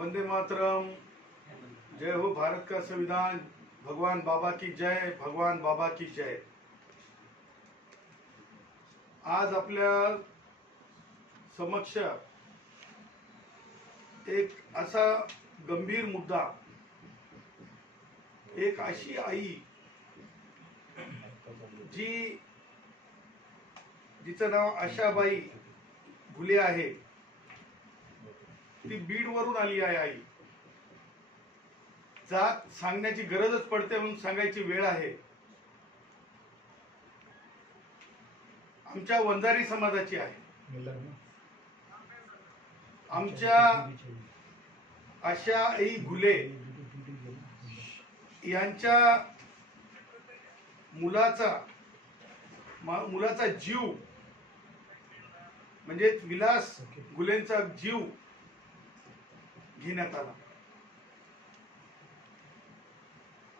वंदे मातरम। जय हो भारत का संविधान। भगवान बाबा की जय, भगवान बाबा की जय। आज आपल्या समक्ष एक असा गंभीर मुद्दा, एक अशी आई जिचं नाव आशाबाई घुले आहे, ती बीड वरून आली आहे। आई जात सांगण्याची गरजच पडते म्हणून सांगायची वेळ आहे। आमच्या वंजारी समाजाची आहे। आमच्या आशा आई घुले यांच्या मुलाचा जीव म्हणजे विलास घुलेंचा जीव घेण्यात आला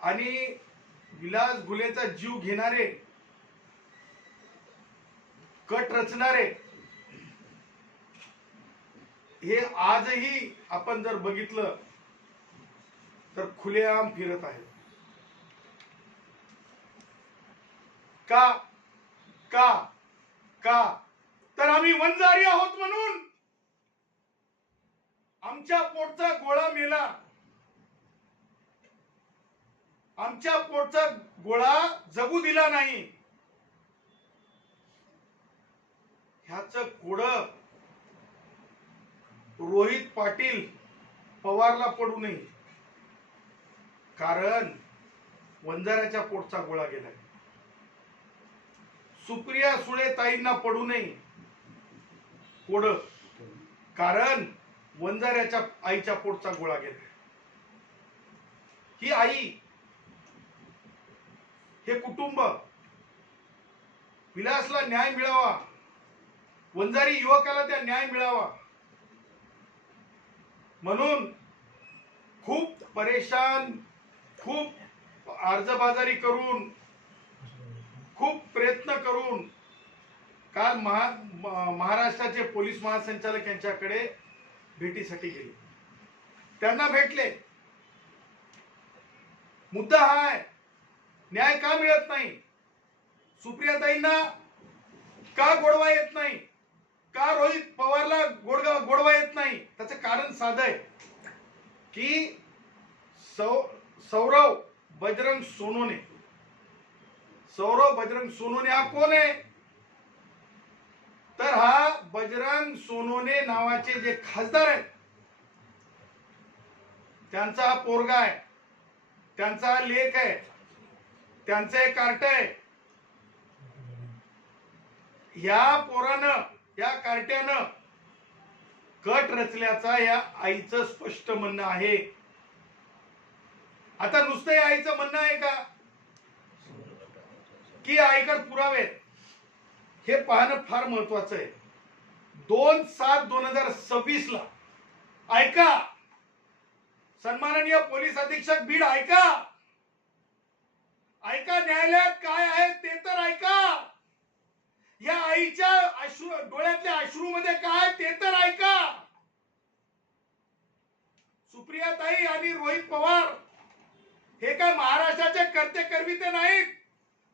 आणि विलास घुलेचा जीव घेणारे, कट रचणारे हे आजही आपण जर बघितलं तर खुलेआम फिरत आहेत। का का का तर आम्ही वंजारी आहोत म्हणून आमच्या पोटचा गोळा मेला, आमच्या पोटचा गोळा जगू दिला नाही। ह्याचं कोडं रोहित पाटील पवारला पडू नये, कारण वंजाऱ्याच्या पोटचा गोळा गेलाय। सुप्रिया सुळे ताईंना पडू नये कोडं, कारण वंजाऱ्याच्या आईच्या पोटचा गोळा गेलाय। ही आई, हे कुटुंब, विलासला न्याय मिळावा, वंजारी युवकाला त्या न्याय मिळावा म्हणून खूप परेशान, खूप अर्जबाजारी करून, खूप प्रयत्न करून काल महाराष्ट्राचे पोलीस महासंचालक यांच्याकडे भेटीसाठी गेले। त्यांना भेटले। मुद्दा हा आहे, न्याय का मिळत नाही? सुप्रियाताईंना का गोडवा येत नाही? का रोहित पवारला गोडवा येत नाही? त्याचं कारण साधं आहे की सौरव बजरंग सोनोने हा कोण आहे? तर हा बजरंग सोनोने नावाचे जे खासदार आहेत, त्यांचा हा पोरगा आहे, त्यांचा हा लेक आहे, त्यांचं एक कार्ट आहे। या पोरानं, या कार्ट्यानं कट रचल्याचा या आईचं स्पष्ट म्हणणं आहे। आता नुसतं या आईचं म्हणणं आहे का की आईकडे पुरावे? हे पाहणं फार महत्वाचं आहे। 2/7/2026 ला ऐका, सन्माननीय पोलीस अधीक्षक बीड, ऐका, न्यायालयात काय आहे ते तर ऐका। या आईच्या डोळ्यातल्या अश्रूमध्ये काय ते तर ऐका। सुप्रियाताई आणि रोहित पवार हे काय महाराष्ट्राचे कर्ते करविते नाहीत।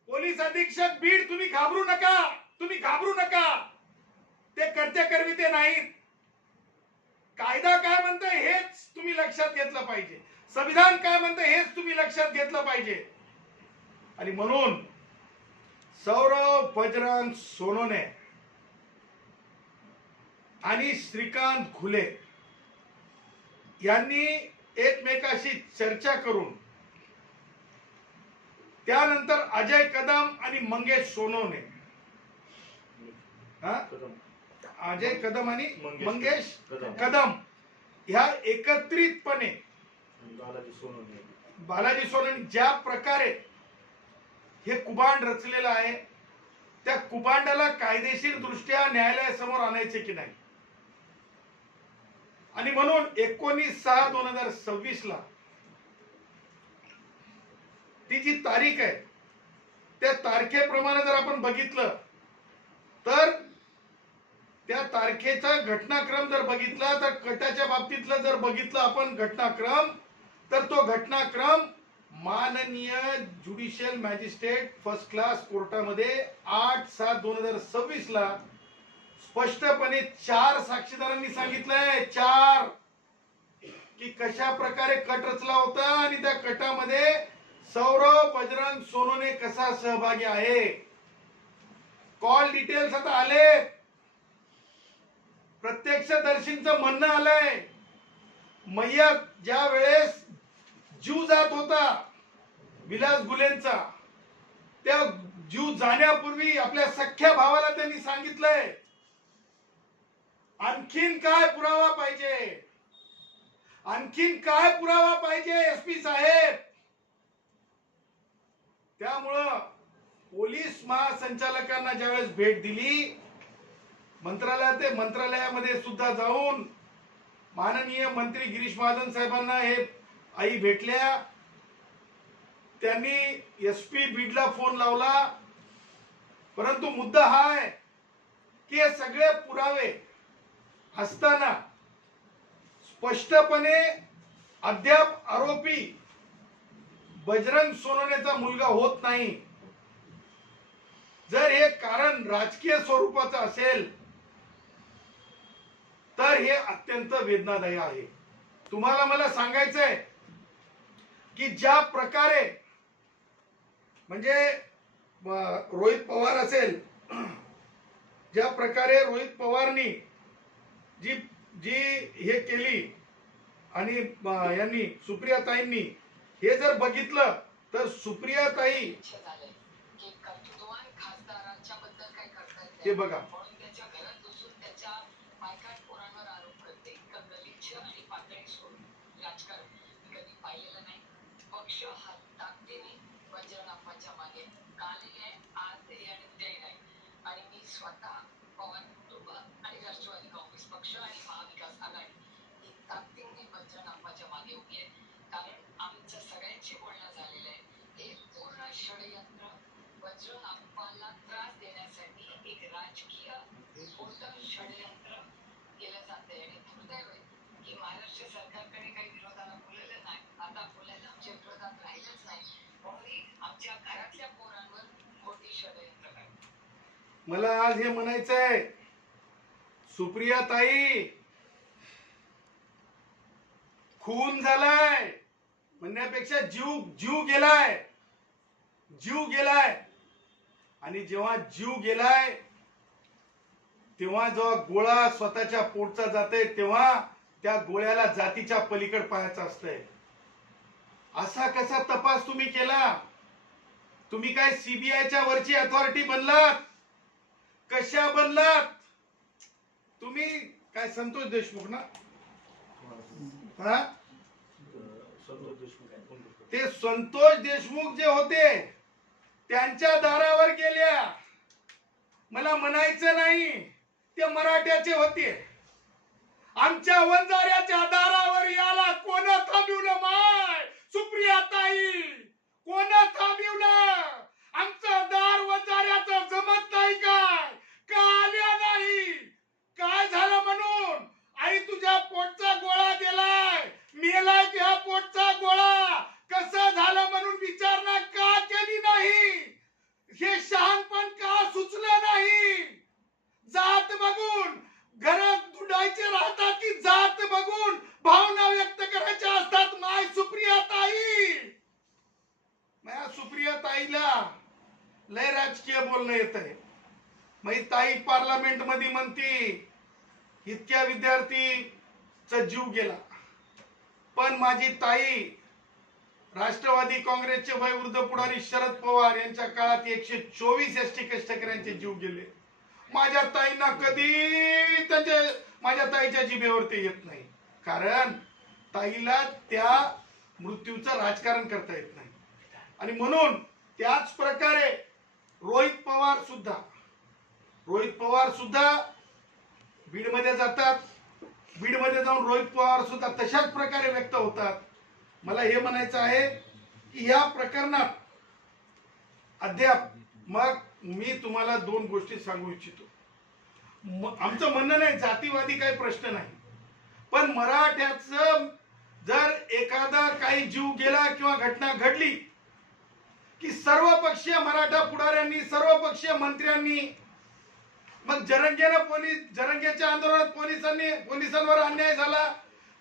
पोलीस अधीक्षक बीड, तुम्ही घाबरू नका, ते कर्ते करविते नाहीत। कायदा काय म्हणतंय हेच तुम्ही लक्षात घेतलं पाहिजे, संविधान काय म्हणतंय हेच तुम्ही लक्षात घेतलं पाहिजे। आणि म्हणून सौरव बजरंग सोनोने आणि श्रीकांत घुले यांनी एकमेकाशी चर्चा करून, त्यानंतर अजय कदम आणि मंगेश सोनोने, अजय कदम आणि मंगेश कदम ह्या एकत्रितपणे बालाजी सोनोने ज्या प्रकारे हे कुभांड रचलेलं आहे, त्या कुभांडाला कायदेशीर दृष्ट्या न्यायालयासमोर आणायचे की नाही। आणि म्हणून 19/6/2026 ला ती जी तारीख आहे, त्या तारखेप्रमाणे जर आपण बघितलं तर त्या तारखेचा घटनाक्रम जर बघितला तर कटाच्या बाबतीतलं जर बघितलं आपण घटनाक्रम, तर तो घटनाक्रम माननीय ज्युडिशियल मॅजिस्ट्रेट फर्स्ट क्लास कोर्टामध्ये 8/7/2026 ला स्पष्टपणे 4 साक्षीदारांनी सांगितलंय, 4, की कशा प्रकारे कट रचला होता आणि त्या कटामध्ये सौरव बजरंग सोनवणे कसा सहभागी आहे. कॉल डिटेल्स आता आले, प्रत्यक्षदर्शींचं म्हणणं आलंय, मय्यत ज्या वेळेस जीव जात होता विलास गुलेंचा, त्या जीव जाण्यापूर्वी आपल्या सख्या भावाला त्यांनी सांगितलंय आणखीन काय पुरावा पाहिजे, आणखीन काय पुरावा पाहिजे एसपी साहेब. त्यामुळं पोलीस महासंचालकांना ज्यावेळेस भेट दिली मंत्रालयामध्ये सुद्धा जाऊन माननीय मंत्री गिरीश महाजन साहेबांना हे आई भेटल्या. त्यांनी एसपी बीडला फोन लावला, परंतु मुद्दा हा आहे की हे सगळे पुरावे असताना स्पष्टपणे अद्याप आरोपी बजरंग सोनवणेचा मुलगा होत नाही. जर हे कारण राजकीय स्वरूपाचं असेल तर हे अत्यंत वेदनादायी आहे. तुम्हाला मला सांगायचंय की ज्या प्रकारे म्हणजे रोहित पवार असेल, ज्या प्रकारे रोहित पवारनी जी जी हे केली आणि यांनी सुप्रियाताईंनी हे जर बघितलं तर सुप्रियाताई हे बघा मला आज हे म्हणायचंय, सुप्रियाताई खून झालाय म्हणण्यापेक्षा जीव गेलाय, जीव गेलाय. आणि जेव्हा जीव गेलाय तेव्हा जेव्हा गोळा स्वतःच्या पोटचा जाते तेव्हा त्या गोळ्याला जातीच्या पलीकड पाहायचं असतंय. असा कसा तपास तुम्ही केला? तुम्ही काय सीबीआयच्या वरची अथॉरिटी बनलात? कशा बनलात तुम्ही? काय संतोष देशमुख ना, हा ते संतोष देशमुख जे होते त्यांच्या दारावर गेल्या. मला म्हणायचं नाही ते मराठ्याचे होते. आमच्या वंजाऱ्याच्या दारावर याला कोण थांबवलं? माय सुप्रियाताई, कोण थांबवलं? आमचं दार वंजाऱ्याचं जमत नाही काय? का आल्या नाही? काय झालं म्हणून? आई तुझ्या पोटचा गोळा गेलाय, मेलाय तुझ्या पोटचा गोळा, कसं झालं म्हणून विचारणा का केली नाही? हे शहाणपण का सुचलं नाही? जात बघून घरात दुडायचे राहतात की जात बघून भावना व्यक्त करायच्या असतात? माय सुप्रियाताई, माझ्या सुप्रियाताईला लय राजकीय बोलणं येत आहे. माझी ताई पार्लमेंट मध्ये म्हणती इतक्या विद्यार्थीचा जीव गेला, पण माझी ताई राष्ट्रवादी काँग्रेसचे वयोवृद्ध पुढारी शरद पवार यांच्या काळात 124 एसटी कष्टकऱ्यांचे जीव गेले. माझ्या ताईंना कधी माझ्या ताईच्या जिभेवरती येत नाही, कारण ताईला त्या मृत्यूचं राजकारण करता येत नाही. आणि म्हणून त्याच प्रकारे रोहित पवार सुद्धा बीडमध्ये जातात. बीडमध्ये जाऊन रोहित पवार सुद्धा तशाच प्रकारे व्यक्त होतात. मला हे म्हणायचं आहे की या प्रकरणात अद्याप मग मी तुम्हाला दोन गोष्टी सांगू इच्छितो. आमचं म्हणणं नाही जातीवादी काही प्रश्न नाही, पण मराठ्याचं जर एखादा काही जीव गेला किंवा घटना घडली की सर्व पक्षीय मराठा पुढाऱ्यांनी, सर्व पक्षीय मंत्र्यांनी, मग जरंगेच्या आंदोलनात पोलिसांवर अन्याय झाला,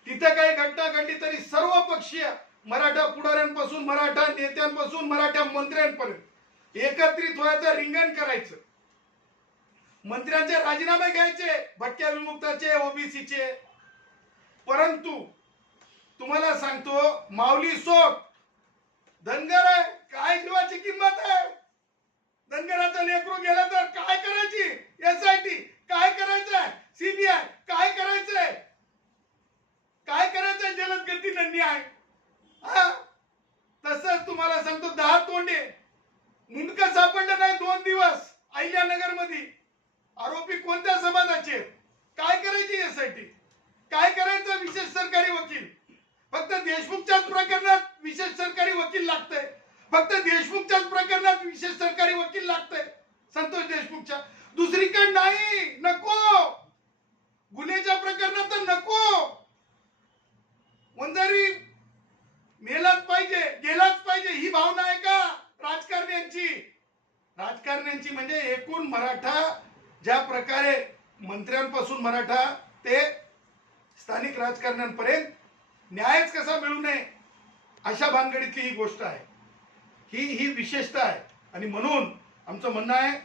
तिथे काही घटना घडली तरी सर्व पक्षीय मराठा पुढाऱ्यांपासून, मराठा नेत्यांपासून, मराठा मंत्र्यांपर्यंत एकत्रित व्हायचं, रिंगण करायचं, मंत्र्यांचे राजीनामे घ्यायचे, भटक्या विमुक्ताचे, ओबीसीचे. परंतु तुम्हाला सांगतो, माऊली सोड, धनगर आहे, काय जीवाची किंमत आहे? धनगराचं लेकरू गेलं तर काय करायची? एसआयटी काय करायचंय? सीबीआय काय करायचंय? काय करायचंय? जलद गतीनं न्याय. तसंच तुम्हाला सांगतो, 10 तोंडे मुंडकं सापडलं नाही 2 दिवस अहिल्यानगर मध्ये. आरोपी कोणत्या समाजाचे? काय करायची एसआयटी? काय करायचं विशेष सरकारी वकील? फक्त देशमुखच्याच प्रकरणात विशेष सरकारी वकील लागतंय, फक्त देशमुखच्याच प्रकरणात विशेष सरकारी वकील लागतंय, संतोष देशमुखच्या. दुसरीकडे नाही, नको. गुन्ह्याच्या प्रकरणात तर नको. वंजारी मेलाच पाहिजे, गेलाच पाहिजे, ही भावना आहे का राजकारण्यांची? राजकारण्यांची म्हणजे एकूण मराठा, ज्या प्रकारे मंत्र्यांपासून मराठा ते स्थानिक राजकारण्यांपर्यंत न्यायच कसा मिळू नये अशा भानगडीतली ही गोष्ट आहे. ही विशेषता आहे. आणि म्हणून आमचं म्हणणं आहे,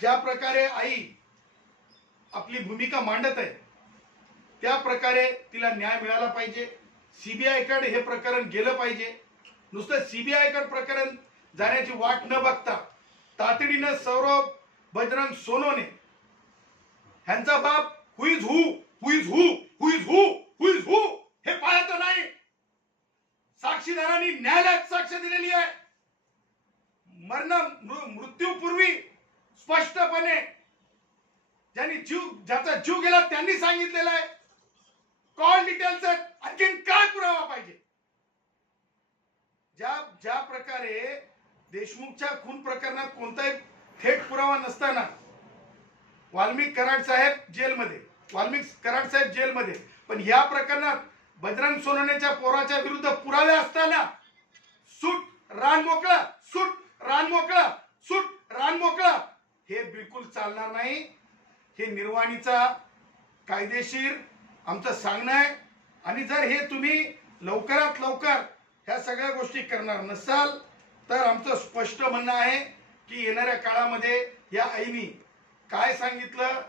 ज्या प्रकारे आई आपली भूमिका मांडत आहे त्या प्रकारे तिला न्याय मिळाला पाहिजे. सीबीआय कडे हे प्रकरण गेलं पाहिजे. नुसतं सीबीआय कडे प्रकरण जाण्याची वाट न बघता तातडीनं सौरभ बजरंग सोनवणे ह्यांचा बाप हु इज हु हे पाहायचं नाही. साक्षीदारांनी न्यायालयात साक्ष दिलेली आहे. मृत्यूपूर्वी स्पष्टपणे ज्याचा जीव गेला त्यांनी सांगितलेलं आहे. कॉल डिटेल्स आणखीन काय पुरावा पाहिजे? ज्या प्रकारे देशमुखच्या खून प्रकरणात कोणताही थेट पुरावा नसताना वाल्मिक कराड साहेब जेलमध्ये, पण या प्रकरणात बजरंग सोनवणेच्या पोराच्या विरुद्ध पुरावे असताना सूट रान मोकळा हे बिलकुल चालणार नाही. हे निर्वाणीचा कायदेशीर आमचं सांगणं आहे. आणि जर हे तुम्ही लवकरात लवकर ह्या सगळ्या गोष्टी करणार नसाल तर आमचं स्पष्ट म्हणणं आहे की येणाऱ्या काळामध्ये या आईनी काय सांगितलं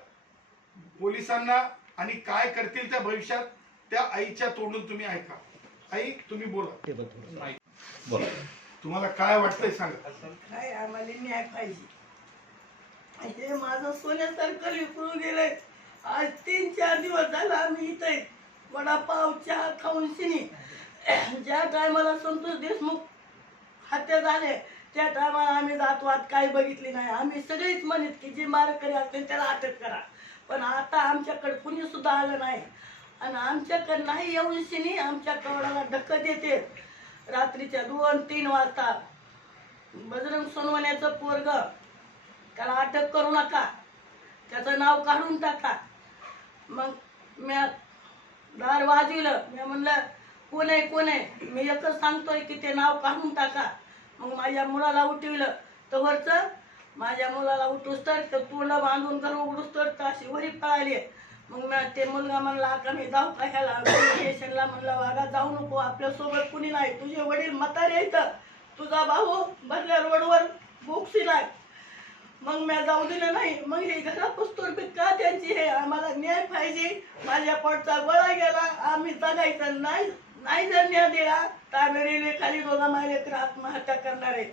पोलिसांना आणि काय करतील त्या भविष्यात, त्या आईच्या तोंडून तुम्ही ऐका. आई, तुम्ही बोला. तुम्हाला काय वाटतंय सांगा. काय आम्हाला न्याय पाहिजे. हे माझं सोन्यासारखं लिकरून गेलंय. आज 3-4 दिवस झाला आम्ही इथे वडापाव चहा खाऊन शिनी. ज्या टायमाला संतोष देशमुख हत्या झाले त्या टायमाला आम्ही जातवाद काही बघितली नाही. आम्ही सगळीच म्हणत की जे मारकरी असतील त्याला अटक करा. पण आता आमच्याकडे कुणी सुद्धा आलं नाही. आणि आमच्याकडे नाही येऊन शिनी आमच्या कवडाला धक्का देते. रात्रीच्या 2-3 वाजता बजरंग सोनवण्याचं पोरग, त्याला अटक करू नका, त्याचं नाव काढून टाका. मग मी दार वाजविलं. मी म्हणलं कोण आहे? मी एकच सांगतोय की ते नाव काढून टाका. मग माझ्या मुलाला उठविलं. तवरचं माझ्या मुलाला उठूस तर तोंड बांधून घर उघडूस तर अशी वरी पळाली. मग ते मुलगा म्हणला का मी जाऊ का ह्याला स्टेशनला? म्हणलं वागा जाऊ नको, आपल्यासोबत कुणी नाही. तुझे वडील म्हातारे येतं, तुझा भाऊ भरल्या रोडवर बोक्सीला. मग मी जाऊ दिलं नाही. मग हे घरात पुस्तोर का त्यांची हे आम्हाला न्याय पाहिजे. माझ्या पोटचा गोळा गेला, आम्ही जगायचं नाही जर न्याय दिला तर आम्ही रेल्वे खाली 2 मायले तर आत्महत्या करणार आहे.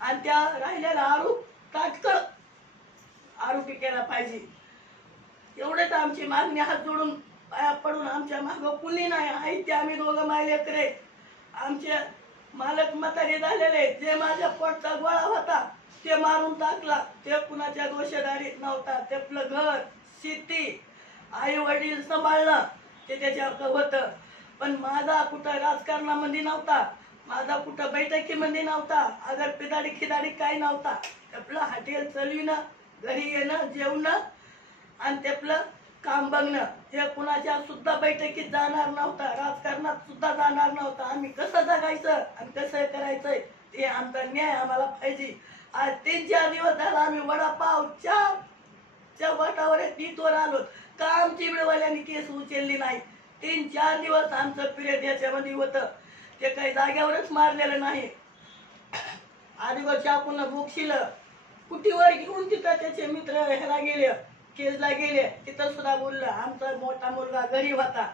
आणि त्या राहिलेला आरोप तात्काळ आरोपी केला पाहिजे. एवढेच आमची मागणी. हात जोडून पाया पडून आमच्या मागं कुणी नाही. आई ते आम्ही 2 मायले करे. आमचे मालक म्हातारे झालेले, जे माझ्या पोटचा गोळा होता ते मारून टाकला. ते कुणाच्या दोषदारीत नव्हता. ते आपलं घर शेती आई वडील सांभाळणं ते त्याच्यावर होतं. पण माझा कुठं राजकारणामध्ये नव्हता, माझा कुठं बैठकीमध्ये नव्हता, अगर पिदाडी खिदाडी काय नव्हता. आपलं हॉटेल चालविणं, घरी येणं, जेवणं आणि ते आपलं काम बघणं. हे कुणाच्या सुद्धा बैठकीत जाणार नव्हता, राजकारणात सुद्धा जाणार नव्हता. आम्ही कसं जगायचं आणि कसं करायचंय ते आमचा न्याय आम्हाला पाहिजे. आज 3-4 दिवस झाला आम्ही वडापावच्या वाटावर वर आलो का आमची मिळवाल्याने केस उचलली नाही. 3-4 दिवस आमचं पिरियड याच्यामध्ये होतं. ते काही जाग्यावरच मारलेलं नाही. आदिवासी आपण बुकशीलं कुटीवर घेऊन तिथं त्याचे मित्र ह्याला गेले, केसला गेले. तिथं सुद्धा बोललं आमचा मोठा मुलगा गरीब होता,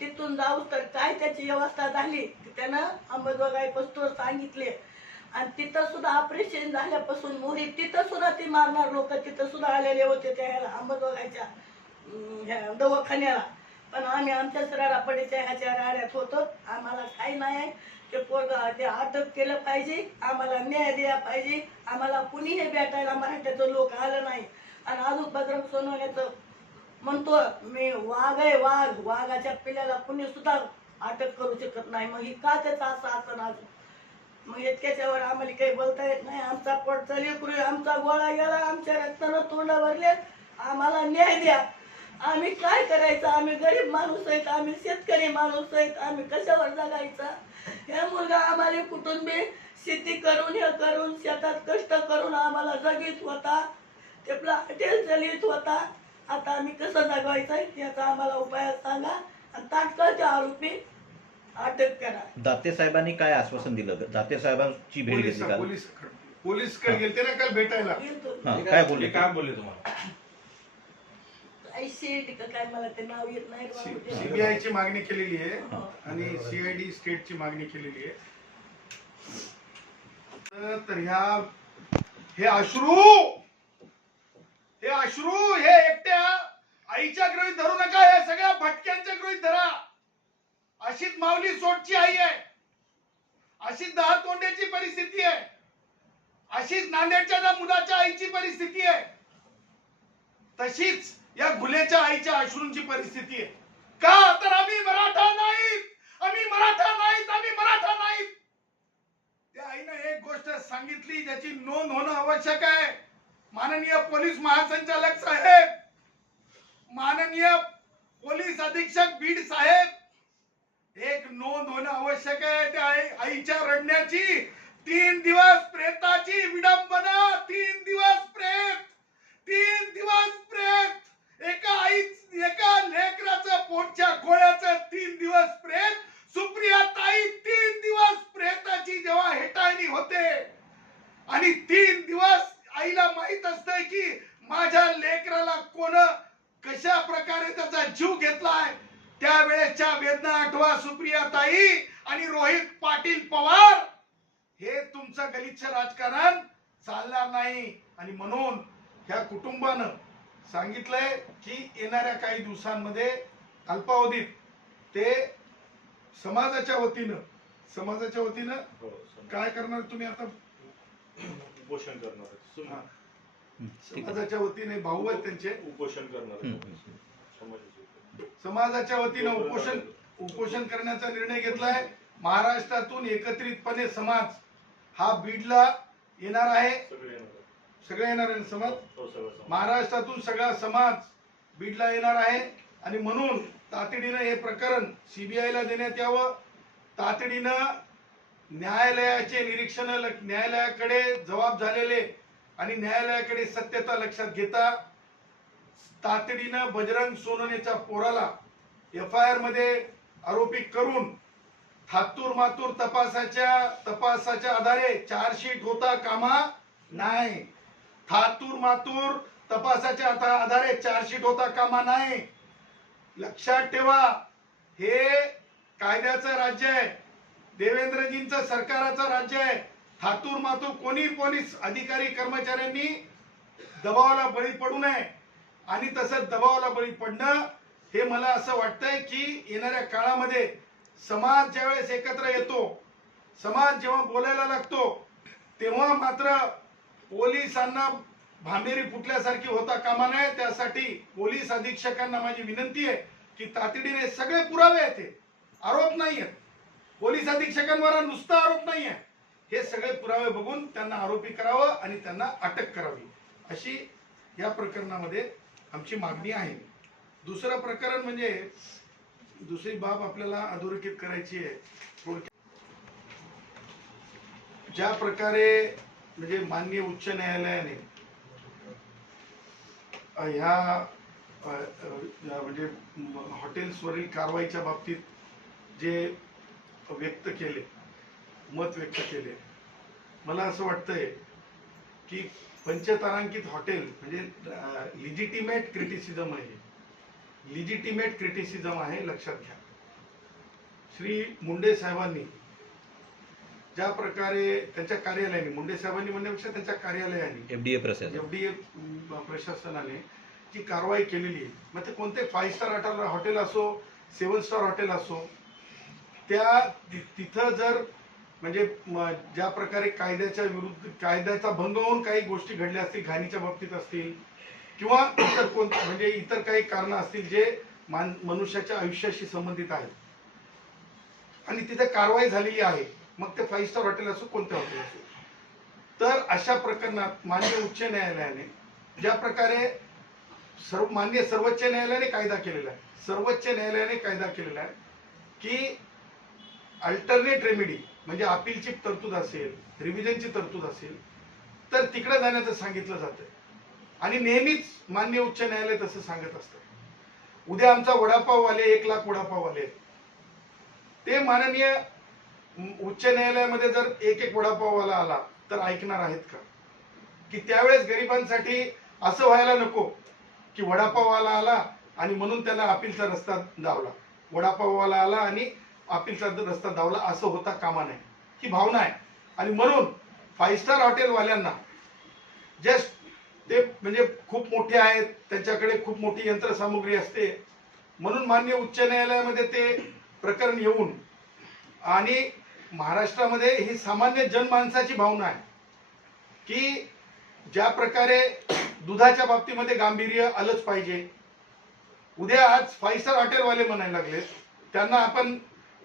तिथून जाऊस तर काय त्याची व्यवस्था झाली त्यानं अंबाजोगाई पस्तोर सांगितले. आणि तिथं सुद्धा ऑपरेशन झाल्यापासून मोरी तिथं सुद्धा ते मारणार लोक तिथं सुद्धा आलेले होते त्या ह्याला अंबाजोगाईच्या दवाखान्याला. पण आम्ही आमच्या सरारापडीच्या ह्याच्या राड्यात होतो. आम्हाला काही नाही. ते पोरगा ते अटक केलं पाहिजे, आम्हाला न्याय द्यायला पाहिजे. आम्हाला कुणी हे भेटायला मराठ्याचं लोक आलं नाही. आणि अजून बजरंग सोनवण्याचं म्हणतो मी वाघ आहे, वाघाच्या पिल्ल्याला कुणी सुद्धा अटक करू शकत नाही. मग ही का त्याचं असं असं अजून मग इतक्याच्यावर आम्हाला काही बोलता येत नाही. आमचा पोट चालू आमचा गोळा गेला, आमच्या रक्तानं तोंड भरले. आम्हाला न्याय द्या. आम्ही काय करायचं? आम्ही गरीब माणूस आहेत, आम्ही शेतकरी माणूस आहेत. आम्ही कशावर जगायचं? हे मुलगा आम्हाला कुटुंबी शेती करून हे करून शेतात कष्ट करून आम्हाला जगीत होता, ते आपला हॉटेल चालवित होता. आता आम्ही कसं जगवायचं याचा आम्हाला उपाय सांगा आणि तात्काळ ते आरोपी अटक करा. दाते साहेबांनी काय आश्वासन दिलं? दाते साहेबांची भेट घेतली का? पोलीसकडे गेलते ना काल भेटायला. काय बोलले? काय बोलले तुम्हाला? काय मला ते नाव येत नाही. सीबीआयची मागणी केलेली आहे आणि सीआयडी स्टेटची मागणी केलेली आहे. तर हे अश्रू हे एकट्या आईच्या गृहीत धरू नका, हे सगळ्या भटक्यांच्या गृहीत धरा. अशीच माऊली सोटची आई आहे, अशीच दहा तोंड्याची परिस्थिती आहे, अशीच नांदेडच्या त्या मुलाच्या आईची परिस्थिती आहे, तशीच या गुन्ह्याच्या आईच्या अश्रूंची परिस्थिती आहे. का तर आम्ही मराठा नाहीत. त्या आईनं एक गोष्ट सांगितली ज्याची नोंद होणं आवश्यक आहे. माननीय पोलीस महासंचालक साहेब, माननीय पोलीस अधीक्षक बीड साहेब, एक नोंद होणं आवश्यक आहे त्या आईच्या रडण्याची. 3 दिवस प्रेताची विडंबना, 3 दिवस प्रेत, 3 दिवस प्रेत. एका लेकराचं पोटच्या गोळ्याचं 3 दिवस प्रेत. सुप्रिया ताई 3 दिवस प्रेताची जेव्हा हेटाळणी होते आणि 3 दिवस आईला माहित असतंय की माझ्या लेकराला कोण कशा प्रकारे त्याचा जीव घेतलाय, त्यावेळेसच्या वेदना आठवा सुप्रिया ताई आणि रोहित पाटील पवार. हे तुमचं गलिच्छ राजकारण चालणार नाही. आणि म्हणून ह्या कुटुंबानं सांगितलंय की येणाऱ्या काही दिवसांमध्ये अल्पावधीत ते समाजाच्या वतीनं काय करणार तुम्ही आता? उपोषण करणार. समाजाच्या वतीने भाऊ आहेत त्यांचे, उपोषण करणार. समाजाच्या वतीनं उपोषण करण्याचा निर्णय घेतलाय. महाराष्ट्रातून एकत्रितपणे समाज हा बीडला येणार आहे. सगळे येणार आहे समाज. महाराष्ट्रातून सगळा समाज बीडला येणार आहे. आणि म्हणून तातडीनं हे प्रकरण सीबीआयला देण्यात यावं. तातडीनं न्यायालयाचे निरीक्षण, न्यायालयाकडे जबाब झालेले आणि न्यायालयाकडे सत्यता लक्षात घेता तातडीनं बजरंग सोनवणेच्या पोराला FIR मध्ये आरोपी करून हातूर मातूर तपासाच्या आधारे चार्जशीट होता कामा नाही. थातूर मातूर तपासाच्या आधारे चार्जशीट होता कामा नाही. लक्षात ठेवा, हे कायद्याचं राज्य आहे, देवेंद्रजींचं सरकाराचं राज्य आहे. थातूर मातूर कोणी पोलीस अधिकारी कर्मचाऱ्यांनी दबावाला बळी पडू नये. आणि तसंच दबावाला बळी पडणं हे मला असं वाटतंय की येणाऱ्या काळामध्ये समाज ज्यावेळेस एकत्र येतो, समाज जेव्हा बोलायला लागतो, तेव्हा मात्र पोलिसांना भांबेरी फुटल्यासारखी होता कामा नये. त्यासाठी पोलीस अधीक्षकांना माझी विनंती आहे की तातडीने सगळे पुरावे आहेत, आरोप नाही आहेत, पोलीस अधीक्षकांवर नुसता आरोप नाही आहे, हे सगळे पुरावे बघून त्यांना आरोपी करावं आणि त्यांना अटक करावी, अशी या प्रकरणामध्ये आमची मागणी आहे. दुसरं प्रकरण म्हणजे दुसरी बाब आपल्याला अधोरेखित करायची आहे. ज्या प्रकारे म्हणजे माननीय उच्च न्यायालयाने ह्या म्हणजे हॉटेल्सवरील कारवाईच्या बाबतीत जे मत व्यक्त केले, मला असं वाटतंय की पंचतारांकित हॉटेल म्हणजे लिजिटिमेट क्रिटिसिझम आहे, लक्षात घ्या. श्री मुंडे साहेबांनी ज्या प्रकारे त्यांच्या कार्यालयाने, मुंडे साहेबांनी म्हणण्यापेक्षा त्यांच्या कार्यालयाने, एफडीए प्रशासनाने जी कारवाई केलेली आहे, मग ते कोणते 5 स्टार हॉटेल असो, 7 स्टार हॉटेल असो, तिथं जर म्हणजे ज्या प्रकारे कायद्याचा भंग होऊन काही गोष्टी घडल्या असतील, घाणीच्या बाबतीत असतील किंवा इतर काही कारण असतील जे मनुष्याच्या आयुष्याशी संबंधित आहेत आणि तिथे कारवाई झालेली आहे, मग ते 5 स्टार हॉटेल असो, कोणते हॉटेल असो, तर अशा प्रकरणात माननीय उच्च न्यायालयाने ज्या प्रकारे माननीय सर्वोच्च न्यायालयाने कायदा केलेला आहे की अल्टरनेट रेमेडी म्हणजे अपीलची तरतूद असेल, रिव्हिजनची तरतूद असेल, तर तिकडे जाण्याचं सांगितलं जातंय आणि नेहमीच माननीय उच्च न्यायालय तसं सांगत असतं. उद्या आमचा वडापाववाले 1 लाख वडापाववाले ते माननीय उच्च न्यायालयामध्ये जर एक वडापाववाला आला तर ऐकणार आहेत का? की त्यावेळेस गरिबांसाठी असं व्हायला नको की वडापाववाला आला आणि म्हणून त्याला अपीलचा रस्ता दावला, वडापाववाला आला आणि अपीलचा रस्ता दावला, असं होता कामा नये. ही भावना आहे आणि म्हणून 5 स्टार हॉटेलवाल्यांना जस्ट ते म्हणजे खूप मोठे आहेत, त्यांच्याकडे खूप मोठी यंत्रसामुग्री असते, म्हणून माननीय उच्च न्यायालयामध्ये ते प्रकरण येऊन आणि महाराष्ट्रामध्ये ही सामान्य जनमानसाची भावना आहे की ज्या प्रकारे दुधाच्या बाबतीमध्ये गांभीर्य आलंच पाहिजे. उद्या आज 5 स्टार हॉटेलवाले म्हणायला लागले, त्यांना आपण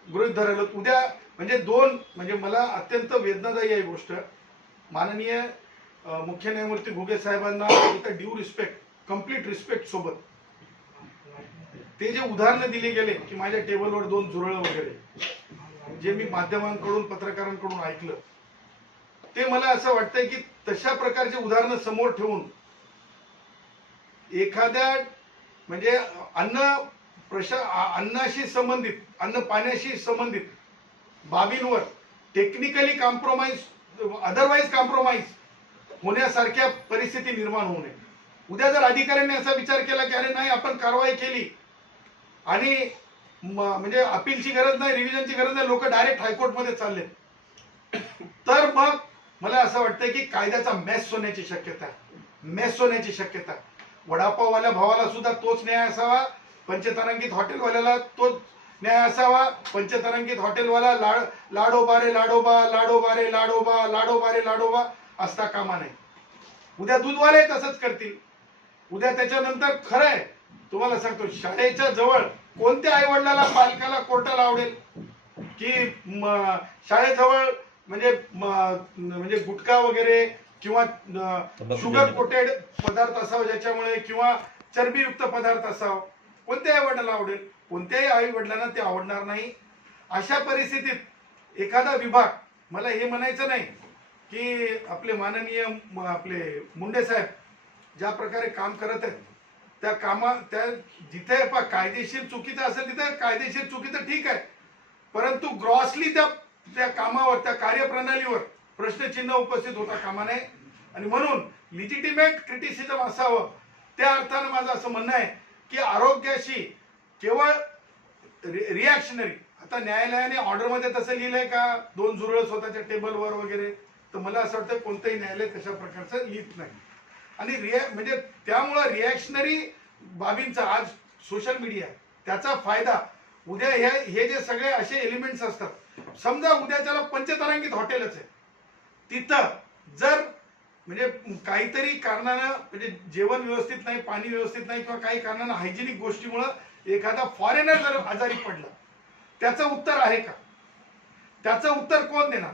गृहीत धरलं. उद्या म्हणजे मला अत्यंत वेदनादायी आहे गोष्ट. माननीय मुख्य न्यायमूर्ती घुगे साहेबांना ड्यू रिस्पेक्ट, कम्प्लीट रिस्पेक्ट सोबत ते जे उदाहरणं दिली गेले की माझ्या टेबलवर 2 झुरळं वगैरे, जे मी माध्यमांकडून पत्रकारांकडून ऐकलं, ते मला असं वाटतंय की तशा प्रकारचे उदाहरणं समोर ठेवून एखाद्या म्हणजे अन्नाशी संबंधित, अन्न पाण्याशी संबंधित बाबींवर टेक्निकली कॉम्प्रोमाइज, अदरवाईज कॉम्प्रोमाइज होण्यासारख्या परिस्थिती निर्माण होऊ नये. उद्या जर अधिकाऱ्यांनी असा विचार केला की अरे नाही, आपण कारवाई केली आणि म्हणजे अपीलची गरज नाही, रिव्हिजनची गरज नाही, लोक डायरेक्ट हायकोर्टमध्ये चालले, तर मग मला असं वाटतंय की कायद्याचा मेस होण्याची शक्यता आहे. वडापाववाल्या भावाला सुद्धा तोच न्याय असावा, पंचतारांकित हॉटेलवाल्याला तोच न्याय असावा. पंचतारांकित हॉटेलवाला लाडोबा रे लाडोबा, लाडोबा रे लाडोबा, लाडोबा रे लाडोबा असता कामा नये. उद्या दूधवाले तसंच करतील. उद्या त्याच्यानंतर खरं आहे, तुम्हाला सांगतो, शाळेच्या जवळ कोणत्या आई वडिलाला पालकाला कोर्टाला आवडेल की शाळेजवळ म्हणजे गुटखा वगैरे किंवा शुगर कोटेड पदार्थ असावं ज्याच्यामुळे, किंवा चरबीयुक्त पदार्थ असावं, कोणत्याही आई वडिलांना आवडेल? कोणत्याही आई वडिलांना ते आवडणार नाही. अशा परिस्थितीत एखादा विभाग, मला हे म्हणायचं नाही की आपले माननीय आपले मुंडे साहेब ज्या प्रकारे काम करत आहेत, त्या जिथे कायदेशीर चुकीचं असेल तिथे कायदेशीर चुकी तर ठीक आहे, परंतु ग्रॉसली त्या कामावर, त्या कार्यप्रणालीवर प्रश्नचिन्ह उपस्थित होता कामा नये. आणि म्हणून लिजिटिमेट क्रिटिसिझम असावं. त्या अर्थानं माझं असं म्हणणं आहे की आरोग्याशी केवळ रिॲक्शनरी, आता न्यायालयाने ऑर्डरमध्ये तसं लिहिलंय का 2 झुरळं स्वतःच्या टेबलवर वगैरे, तर मला असं वाटतं कोणतंही न्यायालय तशा प्रकारचं लिहित नाही. आणि म्हणजे त्यामुळं रिॲक्शनरी बाबींचा आज सोशल मीडिया त्याचा फायदा उद्या हे जे सगळे असे एलिमेंट्स असतात, समजा उद्याच्याला पंचतारांकित हॉटेलच आहे, तिथं जर म्हणजे काहीतरी कारणानं म्हणजे जेवण व्यवस्थित नाही, पाणी व्यवस्थित नाही, किंवा काही कारणानं हायजेनिक गोष्टीमुळं एखादा फॉरेनर जर आजारी पडला, त्याचं उत्तर आहे का? त्याचं उत्तर कोण देणार?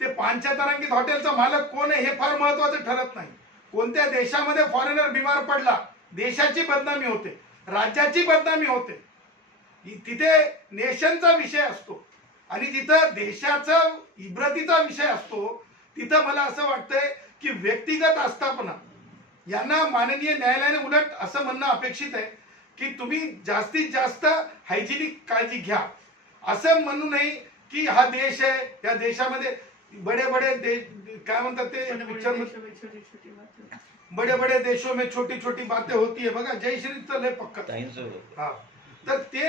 ते पंचतारांकित हॉटेलचा मालक कोण आहे हे फार महत्वाचं ठरत नाही. कोणत्या देशामध्ये फॉरेनर बिमार पडला देशाची बदनामी होते, राज्याची बदनामी होते. तिथे नेशनचा विषय असतो आणि जिथं देशाचा इब्रतीचा विषय असतो तिथं मला असं वाटतंय की व्यक्तिगत आस्थापना यांना माननीय न्यायालयाने उलट असं म्हणणं अपेक्षित आहे की तुम्ही जास्तीत जास्त हायजिनिक काळजी घ्या. असं म्हणू नये की हा देश आहे, या देशामध्ये बडे बडे काय म्हणतात ते पिक्चर बडे बडे देशों में छोटी छोटी बातें होती है बघा, जयश्रीचं लय पक्का. हा, तर ते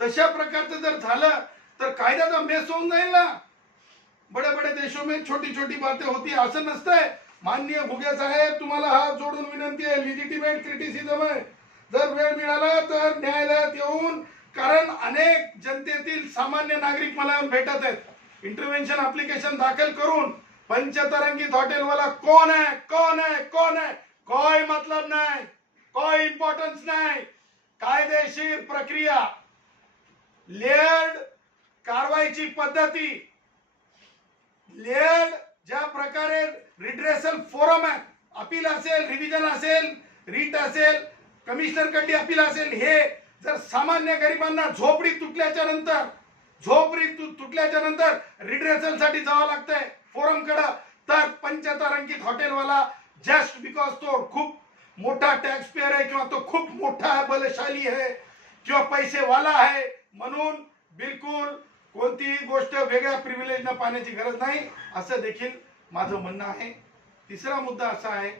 तशा प्रकारचं जर झालं तर कायद्याचा मेस होऊन जाईल ना. बडे बडे देशों में छोटी छोटी बातें होती है असं नसतंय. माननीय भुगे साहेब, तुम्हाला हात जोडून विनंती आहे, लिजिटिमेट क्रिटिसिझम आहे, जर वेळ मिळाला तर न्यायालयात येऊन, कारण अनेक जनतेतील सामान्य नागरिक मला भेटत आहेत, इंटरव्हेन्शन ऍप्लिकेशन दाखल करून पंचतरंगित हॉटेलवाला कौन है कौन है कौन है, कोई मतलब नाही, कोई इम्पॉर्टन्स नाही. कायदेशीर प्रक्रिया, लेयर्ड कारवाईची पद्धती, लेयर्ड ज्या प्रकारे रिड्रेसल फोरम आहे, अपील असेल, रिव्हिजन असेल, रीट असेल, कमिशनर कडे अपील असेल, हे जर सामान्य गरिबांना झोपडी तुटल्याच्या नंतर रिड्रेसल साठी जावं लागतंय फोरम कडे, तर पंचतारांकित हॉटेलवाला जस्ट बिकॉज तो खूप मोठा टॅक्स पेअर आहे किंवा तो खूप मोठा बलशाली आहे किंवा पैसेवाला आहे म्हणून बिलकुल कोणतीही गोष्ट वेगळ्या प्रिव्हिलेजनं पाहण्याची गरज नाही, असं देखील माझं म्हणणं आहे. तिसरा मुद्दा असा आहे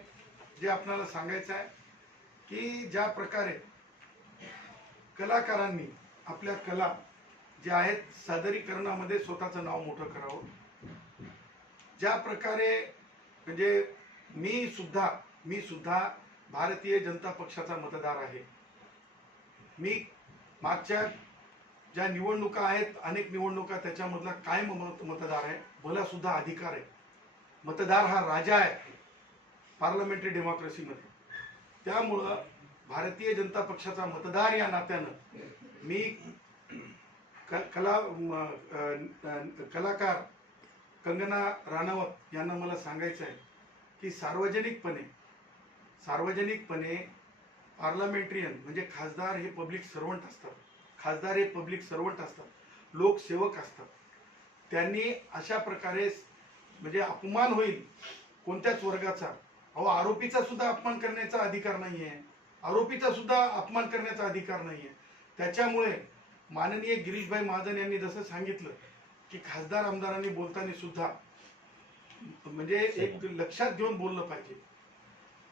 जे आपल्याला सांगायचं आहे की ज्या प्रकारे कलाकारांनी आपल्या कला ज्या आहेत सादरीकरणामध्ये स्वतःचं नाव मोठं करावं, ज्या प्रकारे म्हणजे मी सुद्धा भारतीय जनता पक्षाचा मतदार आहे. मी मागच्या ज्या निवडणुका आहेत, अनेक निवडणुका, त्याच्यामधला कायम मतदार आहे, मला सुद्धा अधिकार आहे. मतदार हा राजा आहे पार्लमेंटरी डेमोक्रेसीमध्ये. त्यामुळं भारतीय जनता पक्षाचा मतदार या नात्यानं मी कलाकार कंगना राणावत यांना मला सांगायचं आहे की सार्वजनिकपणे पार्लमेंटरियन म्हणजे खासदार हे पब्लिक सर्वंट असतात, लोकसेवक असतात. त्यांनी अशा प्रकारे म्हणजे अपमान होईल कोणत्याच वर्गाचा, अहो आरोपीचा सुद्धा अपमान करण्याचा अधिकार नाहीये, त्याच्यामुळे माननीय गिरीशभाई महाजन यांनी जसं सांगितलं की खासदार आमदारांनी बोलताना सुद्धा म्हणजे एक लक्षात घेऊन बोललं पाहिजे.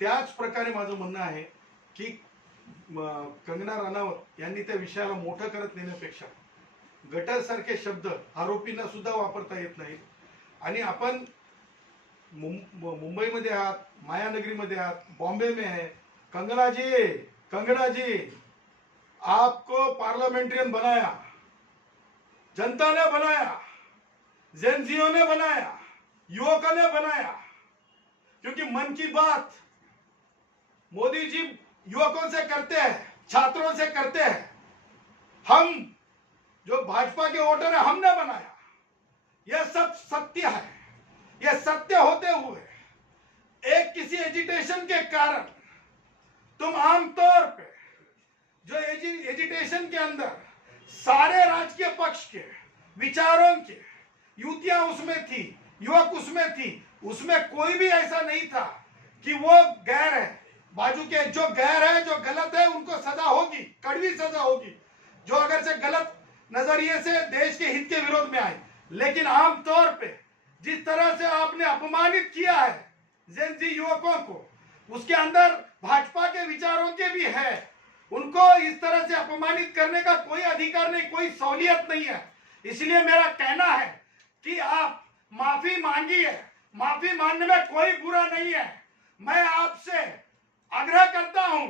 त्याच प्रकारे माझं म्हणणं आहे की कंगना राणावत यांनी त्या विषयाला मोठं करत नेण्यापेक्षा गटर सारखे शब्द आरोपींना सुद्धा वापरता येत नाहीत. आणि आपण मुंबईमध्ये आहात, मायानगरीमध्ये आहात, बॉम्बे में है, कंगना जी आपको पार्लियामेंट्रियन बनाया, जनता ने बनाया, जेनजीओ ने बनाया, युवकों ने बनाया, क्योंकि मन की बात मोदी जी युवकों से करते हैं, छात्रों से करते हैं. हम जो भाजपा के वोटर है हमने बनाया. यह सब सत्य है. यह सत्य होते हुए एक किसी एजिटेशन के कारण तुम आमतौर पे जो एजिटेशन के अंदर सारे राजकीय पक्ष के विचारों के युवतियां उसमें थी, युवक उसमें थी, उसमें कोई भी ऐसा नहीं था कि वो गैर है. बाजू के जो गैर है, जो गलत है, उनको सजा होगी, कड़वी सजा होगी, जो अगर से गलत नजरिए से देश के हित के विरोध में आए. लेकिन आमतौर पे जिस तरह से आपने अपमानित किया है जेनजी युवकों को, उसके अंदर भाजपा के विचारों के भी है, उनको इस तरह से अपमानित करने का कोई अधिकार नहीं, कोई सहूलियत नहीं है. इसलिए मेरा कहना है कि आप माफी मांगिए, माफी मांगने में कोई बुरा नहीं है. मैं आपसे आग्रह करता हूं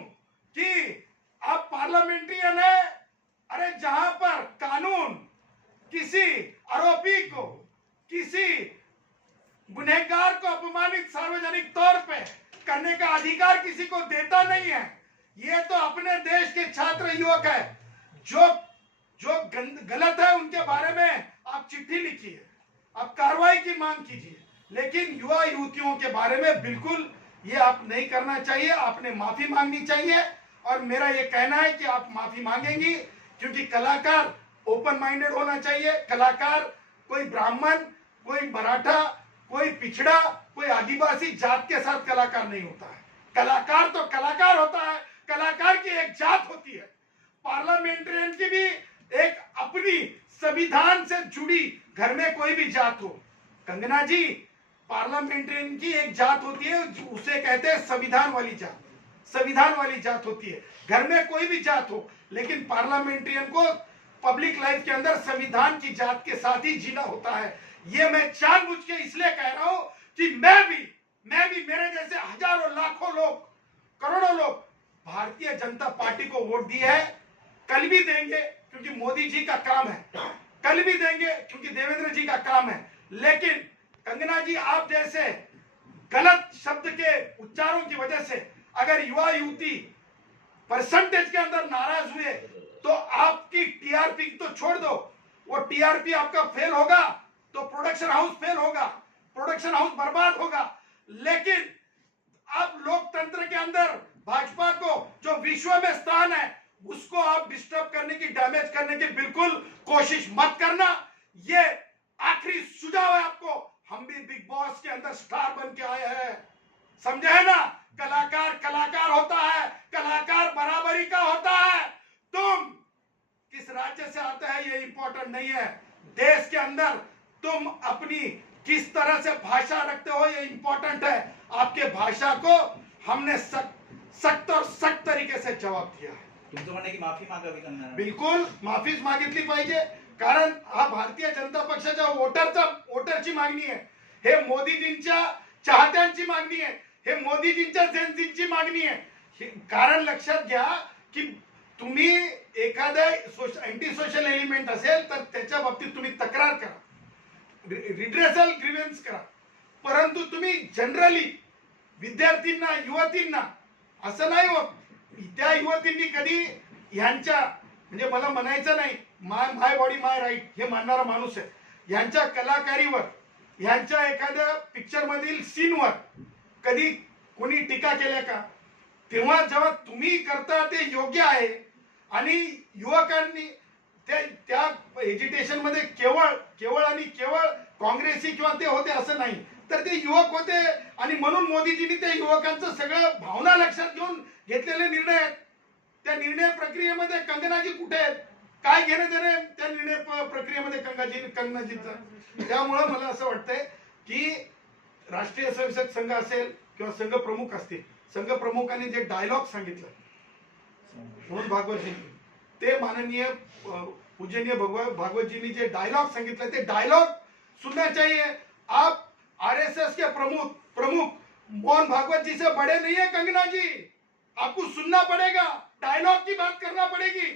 कि आप पार्लियामेंट्रियन है, अरे जहां पर कानून किसी आरोपी को, किसी गुनहगार को अपमानित सार्वजनिक तौर पे करने का अधिकार किसी को देता नहीं है. ये तो अपने देश के छात्र युवक है, जो गलत है उनके बारे में आप चिट्ठी लिखिए, आप कार्रवाई की मांग कीजिए, लेकिन युवा युवतियों के बारे में बिल्कुल ये आप नहीं करना चाहिए, आपने माफी मांगनी चाहिए। और मेरा ये कहना है कि आप माफी मांगेंगी, क्योंकि कलाकार ओपन माइंडेड होना चाहिए। कलाकार कोई ब्राह्मण, कोई मराठा, कोई पिछड़ा, कोई आदिवासी जात के साथ कलाकार नहीं होता है। कलाकार तो कलाकार होता है, कलाकार की एक जात होती है। पार्लियामेंट्रियन की भी एक अपनी संविधान से जुड़ी, घर में कोई भी जात हो, कंगना जी, पार्लियामेंट्रियन की एक जात होती है, उसे कहते हैं संविधान वाली जात। संविधान वाली जात होती है, घर में कोई भी जात हो, लेकिन पार्लियामेंट्रियन को पब्लिक लाइफ के अंदर संविधान की जात के साथ ही जीना होता है। ये मैं जानबूझ के इसलिए कह रहा हूं कि मैं भी मेरे जैसे हजारों लाखों लोग, करोड़ों लोग भारतीय जनता पार्टी को वोट दी है, कल भी देंगे क्योंकि मोदी जी का काम है, कल भी देंगे क्योंकि देवेंद्र जी का काम है। लेकिन कंगना जी, आप जैसे गलत शब्द के उच्चारों की वजह से अगर युवा युवती परसेंटेज के अंदर नाराज हुए तो आपकी टीआरपी तो छोड़ दो, वो टीआरपी आपका फेल होगा तो प्रोडक्शन हाउस फेल होगा, प्रोडक्शन हाउस बर्बाद होगा। लेकिन आप लोकतंत्र के अंदर भाजपा को जो विश्व में स्थान है उसको आप डिस्टर्ब करने की, डैमेज करने की बिल्कुल कोशिश मत करना। ये आखिरी सुझाव है आपको। हम भी बिग बॉस के अंदर स्टार बन के आए हैं, समझे है ना। कलाकार कलाकार होता है, कलाकार बराबरी का होता है। तुम किस राज्य से आते हैं ये इंपॉर्टेंट नहीं है, देश के अंदर तुम अपनी किस तरह से भाषा रखते हो ये इंपॉर्टेंट है। आपके भाषा को हमने सख्त और सख्त तरीके से जवाब दिया है। तुमचं म्हणणं आहे की माफी मागावी त्यांना? बिलकुल माफीच मागितली पाहिजे, कारण हा भारतीय जनता पक्षाच्या वोटरची मागणी आहे, हे मोदीजींच्या चाहत्यांची मागणी आहे, हे मोदीजींच्या जेनजींची मागणी आहे। कारण लक्षात घ्या की तुम्ही एखादा अँटी सोशल एलिमेंट असेल तर त्याच्या बाबतीत तुम्ही तक्रार करा, रिड्रेसल ग्रीवेन्स करा, परंतु तुम्ही जनरली विद्यार्थ्यांना, युवतींना असं नाही होत। त्या युवतींनी कधी ह्यांच्या, म्हणजे मला म्हणायचं नाही, माय बॉडी माय राईट हे मानणारा माणूस आहे, ह्यांच्या कलाकारीवर, ह्यांच्या एखाद्या पिक्चर मधील सीनवर कधी कोणी टीका केल्या का? तेव्हा जेव्हा तुम्ही करता ते योग्य आहे। आणि युवकांनी त्या एज्युटेशन मध्ये केवळ आणि केवळ काँग्रेसी किंवा ते होते असं नाही, तर ते युवक होते आणि म्हणून मोदीजींनी त्या युवकांचं सगळं भावना लक्षात घेऊन घेतलेले निर्णय आहेत। त्या निर्णय प्रक्रियेमध्ये कंगनाजी कुठे आहेत, काय घेणं देणं त्या निर्णय प्रक्रियेमध्ये कंगनाजीचं? त्यामुळे मला असं वाटतंय की राष्ट्रीय स्वयंसेवक संघ असेल किंवा संघ प्रमुख असतील, संघ प्रमुखांनी जे डायलॉग सांगितलं मोहन भागवत जी, ते माननीय पूजनीय भागवत जी ने जे डायलॉग सांगितलं ते डायलॉग सुनना चाहिए। आप आरएसएस के प्रमुख मोहन भागवत जी से बड़े नहीं है कंगना जी, आपको सुनना पड़ेगा, डायलॉग की बात करना पड़ेगी।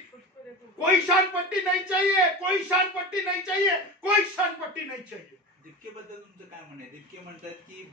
कोई शान पट्टी नहीं चाहिए, कोई शान पट्टी नहीं चाहिए, कोई शान पट्टी नहीं चाहिए। दिपके बद्दल तुमचं काय म्हणणं आहे? दिपके म्हणतात की